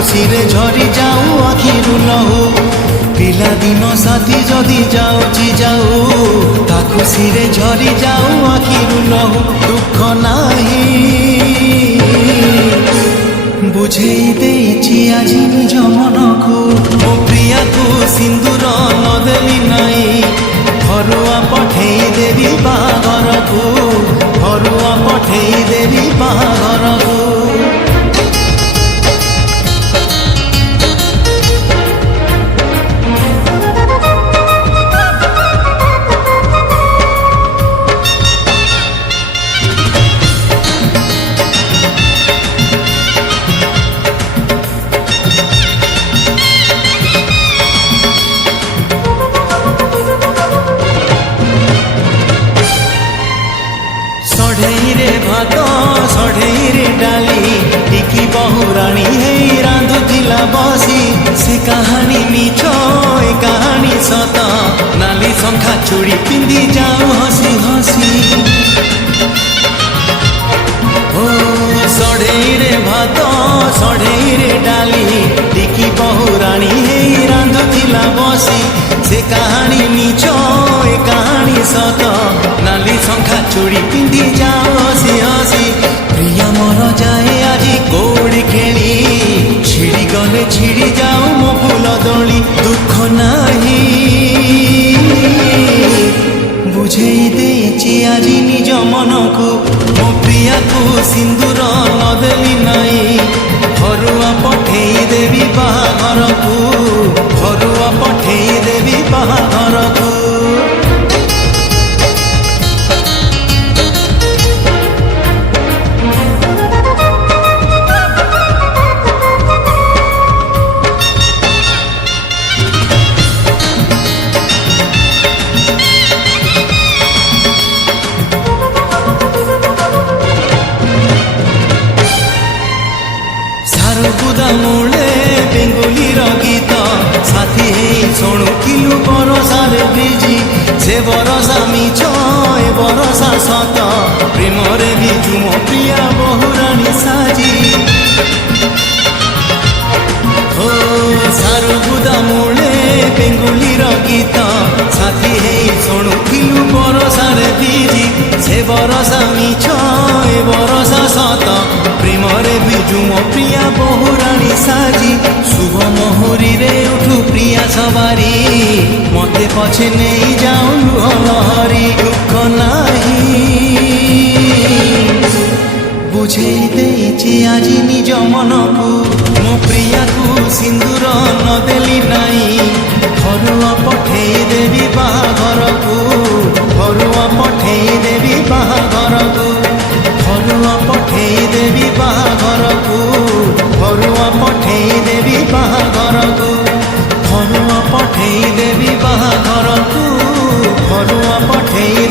ଖୁସିରେ ଝରି ଯାଉ ଆଖିରୁ ଲହୁ ପିଲାଦିନ ସାଥୀ ଯଦି ଯାଉଛି ଯାଉ ତା ଖୁସିରେ ଝରି ଯାଉ ଆଖିରୁ ଲହୁ ଦୁଃଖ ନାହିଁ ବୁଝେଇ ଦେଇଛି ଆଜି ନିଜ ମନକୁ ମୋ ପ୍ରିୟାକୁ ସିନ୍ଦୁର ନଦେଲି ନାହିଁ ଘରୁଆ ପଠେଇ ଦେବି ବାହାଘରକୁ ଘରୁଆ ପଠେଇ ଦେବି ବାହାଘରକୁ ଷଢ଼େଇରେ ଭାତ ଷଢ଼େଇରେ ଡାଲି ଟିକି ବହୁରାଣୀ ହେଇ ରାନ୍ଧୁଥିଲା ବସି ସେ କାହାଣୀ ମିଛ ଏ କାହାଣୀ ସତ ନାଲି ଶଙ୍ଖା ଚୁଡ଼ି ପିନ୍ଧି ଯାଉ ହସି ହସି ଓ ଷଢ଼େଇରେ ଭାତ ଷଢ଼େଇରେ ଡାଲି ଟିକି ବହୁରାଣୀ ହେଇ ରାନ୍ଧୁଥିଲା ବସି ସେ କାହାଣୀ ମିଛ ଏ କାହାଣୀ ସତ ନାଲି ଶଙ୍ଖା ଚୁଡ଼ି ପିନ୍ଧି ଯାଉ ହସି ହସି ପ୍ରିୟା ମୋର ଯାଏ ଆଜି କଉଡ଼ି ଖେଳି ଛିଡ଼ି ଗଲେ ଛିଡ଼ି ଯାଉ ମୋ ଫୁଲ ଦୋଳି ଦୁଃଖ ନାହିଁ ବୁଝେଇ ଦେଇଛି ଆଜି ନିଜ ମନକୁ ମୋ ପ୍ରିୟାକୁ ସିନ୍ଦୁର ନଦେଲି ନାହିଁ ଘରୁଆ ପଠେଇ ଦେବି ବାହାଘରକୁ ଘରୁଆ ପଠେଇ ଦେବି ବାହାଘରକୁ ମୂଳେ ବେଙ୍ଗୁଲିର ଗୀତ ସାଥୀ ହେଇ ଶୁଣୁଥିଲୁ ବରଷାରେ ଭିଜି ସେ ବରଷା ମିଛ ଏ ବରଷା ସତ ପ୍ରେମରେ ବିଜୁ ମୋ ପ୍ରିୟା ବହୁରାଣୀ ସାଜି ଓ ସାରୁବୁଦା ମୂଳେ ବେଙ୍ଗୁଲିର ଗୀତ ସାଥୀ ହେଇ ଶୁଣୁଥିଲୁ ବରଷାରେ ଭିଜି ସେ ବରଷା ମିଛ ଏ ବରଷା ସତ ପ୍ରେମରେ ବିଜୁ ମୋ ପ୍ରିୟା ବହୁରାଣୀ ସାଜି ଶୁଭ ମହୁରୀରେ ଉଠୁ ପ୍ରିୟା ସବାରି ମତେ ପଛେ ନେଇ ଯାଉ ଲୁହ ଲହରୀ ଦୁଃଖ ନାହିଁ ବୁଝେଇ ଦେଇଛି ଆଜି ନିଜ ମନକୁ ମୋ ପ୍ରିୟାକୁ ସିନ୍ଦୁର ନଦେଲି ନାହିଁ ଘରୁଆ ପଠେଇ ଦେବି ବାହାଘରକୁ ଘରୁଆ ପଠେଇ ଦେବି ବାହାଘରକୁ ଘରୁଆ ପଠେଇ ଦେବି ବାହାଘରକୁ ଘରୁଆ ପଠେଇ ଦେବି ବାହାଘରକୁ ଘରୁଆ ପଠେଇ ଦେବି ବାହାଘରକୁ ଘରୁଆ ପଠେଇ